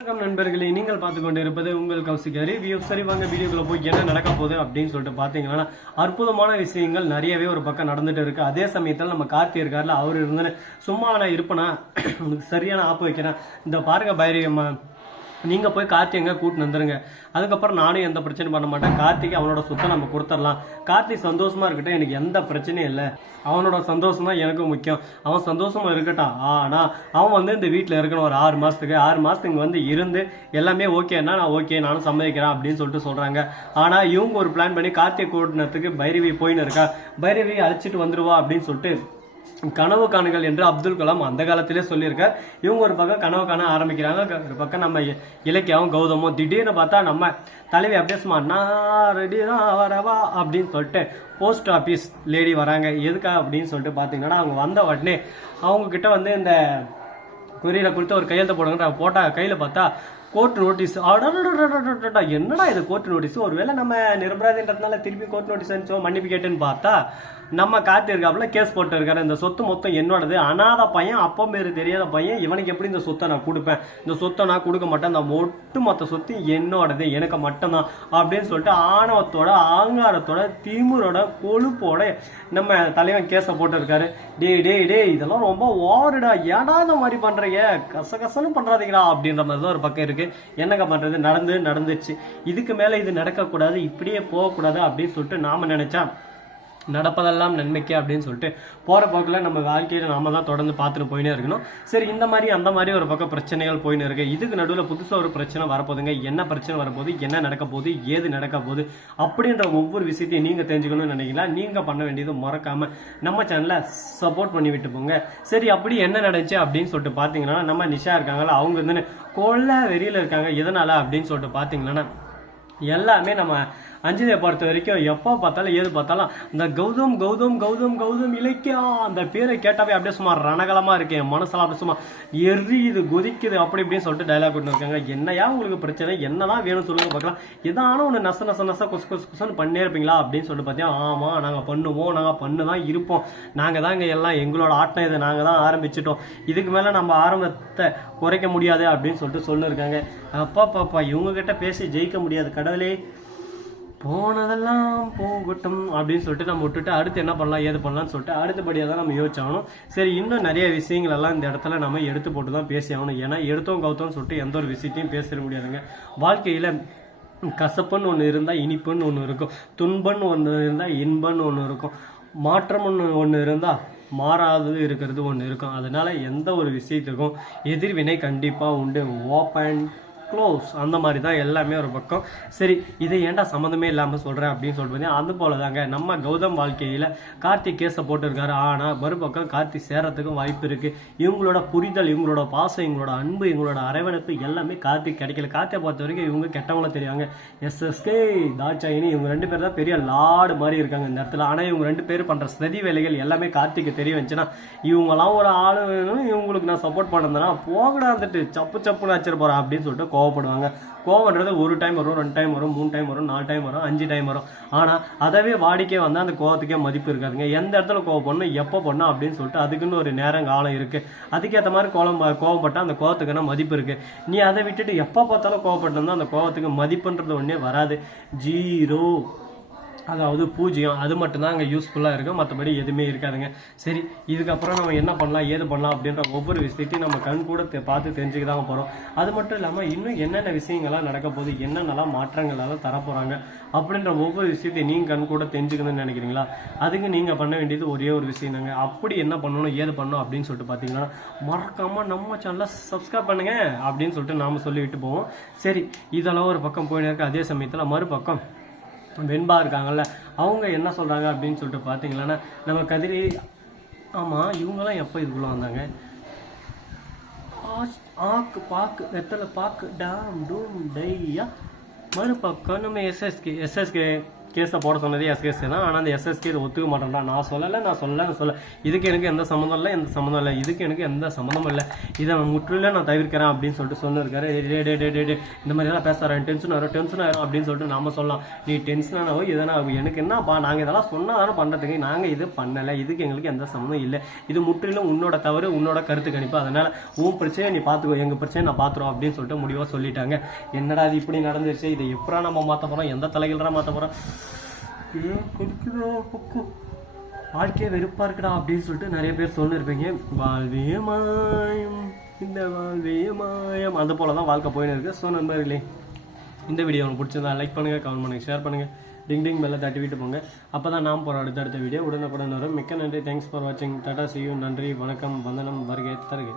வணக்கம் நண்பர்களே நீங்கள் பார்த்து கொண்டு இருப்பது உங்கள் கௌசிகாரி ரிவ்யூ சரி வாங்க வீடியோக்குள்ள போய் என்ன நடக்க போகுது அப்படின்னு சொல்லிட்டு பார்த்தீங்கன்னா அற்புதமான விஷயங்கள் நிறையவே ஒரு பக்கம் நடந்துட்டு இருக்கு. அதே சமயத்தில் நம்ம கார்த்தி இருக்கார்ல அவர் இருந்து சும்மா நான் இருப்பேனா? சரியான ஆப்பு வைக்கிறேன். இந்த பாருங்க பைரியம்மா நீங்கள் போய் கார்த்தி எங்கே கூட்டு வந்துருங்க. அதுக்கப்புறம் நானும் எந்த பிரச்சனையும் பண்ண மாட்டேன். கார்த்திக்கு அவனோட சொத்தை நம்ம கொடுத்துடலாம். கார்த்தி சந்தோஷமாக இருக்கட்டும் எனக்கு எந்த பிரச்சனையும் இல்லை. அவனோட சந்தோஷம் தான் எனக்கு முக்கியம். அவன் சந்தோஷமாக இருக்கட்டும். ஆனால் அவன் வந்து இந்த வீட்டில் இருக்கணும் ஒரு ஆறு மாதத்துக்கு ஆறு மாதத்துக்கு வந்து இருந்து எல்லாமே ஓகேன்னா நான் ஓகே நானும் சம்மதிக்கிறேன் அப்படின்னு சொல்லிட்டு சொல்கிறாங்க ஆனால் இவங்க ஒரு பிளான் பண்ணி கார்த்திகை கூட்டினத்துக்கு பைரவி போயின்னு இருக்கா. பைரவி அழைச்சிட்டு வந்துடுவா அப்படின்னு சொல்லிட்டு கனவு காணுங்கள் என்று அப்துல் கலாம் அந்த காலத்திலே சொல்லியிருக்கார். இவங்க ஒரு பக்கம் கனவு காண ஆரம்பிக்கிறாங்க ஒரு பக்கம் நம்ம இ- இலக்கியாவும் கௌதமும் திடீர்னு பார்த்தா நம்ம தலைவி அப்படியே சும்மா நான் ரெடி தான் வரவா அப்படின்னு சொல்லிட்டு போஸ்ட் ஆஃபீஸ் லேடி வராங்க. எதுக்கா அப்படின்னு சொல்லிட்டு பார்த்தீங்கன்னா அவங்க வந்த உடனே அவங்க கிட்ட வந்து இந்த கொரியரை கொடுத்து ஒரு கையெழுத்து போடுங்க போட்டா கையில் பார்த்தா கோர்ட் நோட்டீஸ் என்னடா இது கோர்ட் நோட்டீஸ் ஒருவேளை நம்ம நிரபராதின்றதுனால திருப்பி கோர்ட் நோட்டீஸ் அனுப்பிச்சோம் மன்னிப்பு கேட்டுன்னு பார்த்தா நம்ம காத்திருக்காப்புல கேஸ் போட்டு இருக்காரு இந்த சொத்து மொத்தம் என்னோடது. அனாத பையன் அப்போ பேரு தெரியாத பையன் இவனுக்கு எப்படி இந்த சொத்தை நான் கொடுப்பேன்? இந்த சொத்தை நான் கொடுக்க மாட்டேன். இந்த ஒட்டு மொத்த சொத்து என்னோடது எனக்கு மட்டும்தான் அப்படின்னு சொல்லிட்டு ஆணவத்தோட ஆங்காரத்தோட திமுரோட கொழுப்போட நம்ம தலைவன் கேஸை போட்டு இருக்காரு டே டே டே இதெல்லாம் ரொம்ப ஓவருடா ஏடா இந்த மாதிரி பண்றீங்க? கச கசன்னு பண்றாதீங்களா அப்படின்ற மாதிரி தான் ஒரு பக்கம் இருக்கு. என்னங்க பண்றது? நடந்து நடந்துச்சு. இதுக்கு மேல இது நடக்கக்கூடாது இப்படியே போகக்கூடாது அப்படின்னு சொல்லிட்டு நாம நினைச்சா நடப்பதெல்லாம் நன்மைக்கே அப்படின்னு சொல்லிட்டு போகிற போக்கில் நம்ம வாழ்க்கையில் நாம தான் தொடர்ந்து பார்த்துட்டு போயினே இருக்கணும். சரி இந்த மாதிரி அந்த மாதிரி ஒரு பக்கம் பிரச்சனைகள் போயின்னு இருக்கு. இதுக்கு நடுவில் புதுசாக ஒரு பிரச்சனை வரப்போகுதுங்க. என்ன பிரச்சனை வரப்போகுது? என்ன நடக்க போகுது? ஏது நடக்க போகுது? அப்படின்ற ஒவ்வொரு விஷயத்தையும் நீங்கள் தெரிஞ்சுக்கணும்னு நினைக்கலாம் நீங்கள் பண்ண வேண்டியது மறக்காமல் நம்ம சேனலை சப்போர்ட் பண்ணி விட்டு போங்க. சரி அப்படி என்ன நடந்துச்சு அப்படின்னு சொல்லிட்டு பார்த்தீங்கன்னா நம்ம நிஷா இருக்காங்களா அவங்க வந்து கொள்ள வெறியில் இருக்காங்க. இதனால் அப்படின்னு சொல்லிட்டு பார்த்தீங்கன்னா எல்லாமே நம்ம அஞ்சலியை பொறுத்த வரைக்கும் எப்போ பார்த்தாலும் ஏது பார்த்தாலும் இந்த கௌதம் கௌதம் கௌதம் கௌதம் இலக்கியா அந்த பேரை கேட்டாவே அப்படியே சும்மா ரணகலமாக இருக்கு. என் மனசில் அப்படியே சும்மா எரியுது கொதிக்குது அப்படி இப்படின்னு சொல்லிட்டு டைலாக் கொண்டு இருக்காங்க. என்னையா உங்களுக்கு பிரச்சனை? என்னதான் வேணும்னு சொல்லுங்க பார்க்கலாம். ஏதான ஒன்று நச நச நச கொசு கொசு கொசுன்னு பண்ணே இருப்பீங்களா அப்படின்னு சொல்லிட்டு பார்த்தீங்கன்னா ஆமாம் நாங்கள் பண்ணுவோம் நாங்கள் பண்ணு தான் இருப்போம். நாங்க தாங்க எல்லாம் எங்களோட ஆட்டம் இதை. நாங்கள் தான் ஆரம்பிச்சிட்டோம். இதுக்கு மேலே நம்ம ஆரம்பத்தை குறைக்க முடியாது அப்படின்னு சொல்லிட்டு சொல்லிருக்காங்க. அப்பா பாப்பா இவங்க கிட்ட பேசி ஜெயிக்க முடியாது. கடை கடவுளே போனதெல்லாம் போகட்டும் அப்படின்னு சொல்லிட்டு நம்ம விட்டுட்டு அடுத்து என்ன பண்ணலாம் ஏது பண்ணலாம்னு சொல்லிட்டு அடுத்தபடியாக தான் நம்ம யோசிச்சாகணும். சரி இன்னும் நிறைய விஷயங்கள் எல்லாம் இந்த இடத்துல நம்ம எடுத்து போட்டு தான் பேசி ஆகணும் ஏன்னா எடுத்தோம் கவுத்தோம்னு சொல்லிட்டு எந்த ஒரு விஷயத்தையும் பேசிட முடியாதுங்க. வாழ்க்கையில் கசப்புன்னு ஒன்று இருந்தால் இனிப்புன்னு ஒன்று இருக்கும். துன்பன்னு ஒன்று இருந்தால் இன்பன்னு ஒன்று இருக்கும். மாற்றம் ஒன்று ஒன்று இருந்தால் மாறாதது இருக்கிறது ஒன்று இருக்கும். அதனால் எந்த ஒரு விஷயத்துக்கும் எதிர்வினை கண்டிப்பாக உண்டு. ஓப்பன் க்ளோஸ் அந்த மாதிரி தான் எல்லாமே ஒரு பக்கம். சரி இதை ஏன்டா சம்மந்தமே இல்லாமல் சொல்கிறேன் அப்படின்னு சொல்லிட்டு பார்த்தீங்கன்னா அது போல தாங்க நம்ம கௌதம் வாழ்க்கையில் கார்த்திக் கேஸை போட்டிருக்காரு. ஆனால் மறுபக்கம் கார்த்திக் சேரத்துக்கும் வாய்ப்பு இருக்குது இவங்களோட புரிதல் இவங்களோட பாசம் இவங்களோட அன்பு இவங்களோட அரவணைப்பு எல்லாமே கார்த்திக் கிடைக்கல. கார்த்தியை பொறுத்த வரைக்கும் இவங்க கெட்டவங்கள தெரியாங்க எஸ்எஸ்கே தாட்சாயினி இவங்க ரெண்டு பேர் தான் பெரிய லாடு மாதிரி இருக்காங்க இந்த இடத்துல. ஆனால் இவங்க ரெண்டு பேர் பண்ணுற சதி வேலைகள் எல்லாமே கார்த்திக்கு தெரிய வந்துச்சுன்னா இவங்கெல்லாம் ஒரு ஆளு உங்களுக்கு நான் சப்போர்ட் பண்ணதுன்னா போகடா வந்துட்டு சப்பு சப்புன்னு வச்சிரு போகிறேன் அப்படின்னு சொல்லிட்டு கோவப்படுவாங்க. கோவம்ன்றது ஒரு டைம் வரும் ரெண்டு டைம் வரும் மூணு டைம் வரும் நாலு டைம் வரும் அஞ்சு டைம் வரும். ஆனால் அதவே வாடிக்கை வந்தால் அந்த கோவத்துக்கே மதிப்பு இருக்காதுங்க. எந்த இடத்துல கோவம் பண்ணணும் எப்போ பண்ணணும் அப்படின்னு சொல்லிட்டு அதுக்குன்னு ஒரு நேரம் காலம் இருக்கு. அதுக்கேற்ற மாதிரி கோலம் கோவப்பட்டால் அந்த கோவத்துக்குன்னா மதிப்பு இருக்கு. நீ அதை விட்டுட்டு எப்போ பார்த்தாலும் கோவப்பட்டிருந்தா அந்த கோவத்துக்கு மதிப்புன்றது ஒன்றே வராது. ஜீரோ. அதாவது பூஜ்ஜியம் அது மட்டும்தான் அங்கே யூஸ்ஃபுல்லாக இருக்கும். மற்றபடி எதுவுமே இருக்காதுங்க. சரி இதுக்கப்புறம் நம்ம என்ன பண்ணலாம் ஏது பண்ணலாம் அப்படின்ற ஒவ்வொரு விஷயத்தையும் நம்ம கண் கூட தெ- பார்த்து தெரிஞ்சுக்க தான் போகிறோம் அது மட்டும் இல்லாமல் இன்னும் என்னென்ன விஷயங்கள்லாம் நடக்க போகுது என்னென்னலாம் மாற்றங்களால் தரப்போகிறாங்க அப்படின்ற ஒவ்வொரு விஷயத்தையும் நீங்கள் கண் கூட தெரிஞ்சுக்கணும்னு நினைக்கிறீங்களா? அதுக்கு நீங்கள் பண்ண வேண்டியது ஒரே ஒரு விஷயம் தாங்க. அப்படி என்ன பண்ணணும் ஏது பண்ணணும் அப்படின்னு சொல்லிட்டு பார்த்தீங்கன்னா மறக்காமல் நம்ம சேனலை சப்ஸ்கிரைப் பண்ணுங்க அப்படின்னு சொல்லிட்டு நாம சொல்லிவிட்டு போவோம். சரி இதெல்லாம் ஒரு பக்கம் போயின்னு இருக்க. அதே சமயத்தில் மறுபக்கம் வெண்பா இருக்காங்கல்ல அவங்க என்ன சொல்கிறாங்க அப்படின்னு சொல்லிட்டு பார்த்தீங்களன்னா நம்ம கதிரி ஆமாம் இவங்கெல்லாம் எப்போ இதுக்குள்ள வந்தாங்க? ஆக்கு பாக்கு வெத்தலை பாக்கு டாம் டூம் டையா மறுபக்கம் நம்ம எஸ்எஸ்கே எஸ்எஸ்கே கேஸை போட சொன்னதே எஸ்கேஸ் தான். ஆனால் அந்த எஸ்எஸ்கே இதை ஒத்துக்க மாட்டேன்டா. நான் சொல்லலை நான் சொல்லலை சொல்ல இதுக்கு எனக்கு எந்த சம்மந்தம் இல்லை எந்த சம்மந்தம் இல்லை. இதுக்கு எனக்கு எந்த சம்மந்தமும் இல்லை. இதை முற்றிலும் நான் தவிர்க்கிறேன் அப்படின்னு சொல்லிட்டு சொன்னிருக்காரு. டே டே டே டே டே இந்த மாதிரிலாம் பேசுகிறேன் டென்ஷன் ஆயிரும் டென்ஷன் ஆயிரும் அப்படின்னு சொல்லிட்டு நம்ம சொல்லலாம். நீ டென்ஷன் ஆனவோ எதனா எனக்கு என்னப்பா நாங்கள் இதெல்லாம் சொன்னால் தானே பண்ணுறதுக்கு நாங்கள் இது பண்ணலை. இதுக்கு எங்களுக்கு எந்த சம்மந்தம் இல்லை. இது முற்றிலும் உன்னோட தவறு உன்னோட கருத்து கணிப்பு. அதனால் உன் பிரச்சனையை நீ பார்த்துக்கோ எங்கள் பிரச்சனை நான் பார்த்துருவோம் அப்படின்னு சொல்லிட்டு முடிவாக சொல்லிட்டாங்க. என்னடா இது இப்படி நடந்துருச்சு? இதை எப்படா நம்ம மாற்ற போகிறோம் எந்த தலைகளா மாற்ற போகிறோம் வாழ்க்கையே வெறுப்பா இருக்குடா அப்படின்னு சொல்லிட்டு நிறைய பேர் சொல்லியிருப்பீங்க வாழ்வே மாயம் இந்த வாழ்வே மாயம். அது போல தான் வாழ்க்கை போயின்னு இருக்கு. ஸோ நண்பர்களே இந்த வீடியோ உங்களுக்கு பிடிச்சிருந்தா லைக் பண்ணுங்க கமெண்ட் பண்ணுங்க ஷேர் பண்ணுங்கள் டிங் டிங் மேலே தட்டி விட்டு போங்க. அப்போ தான் நாம் போகிற அடுத்தடுத்த வீடியோ உடனுக்குடன் வரும். மிக்க நன்றி. தேங்க்ஸ் ஃபார் வாட்சிங் டாடா சியூ நன்றி வணக்கம் வந்தனம் வருகை தருகை.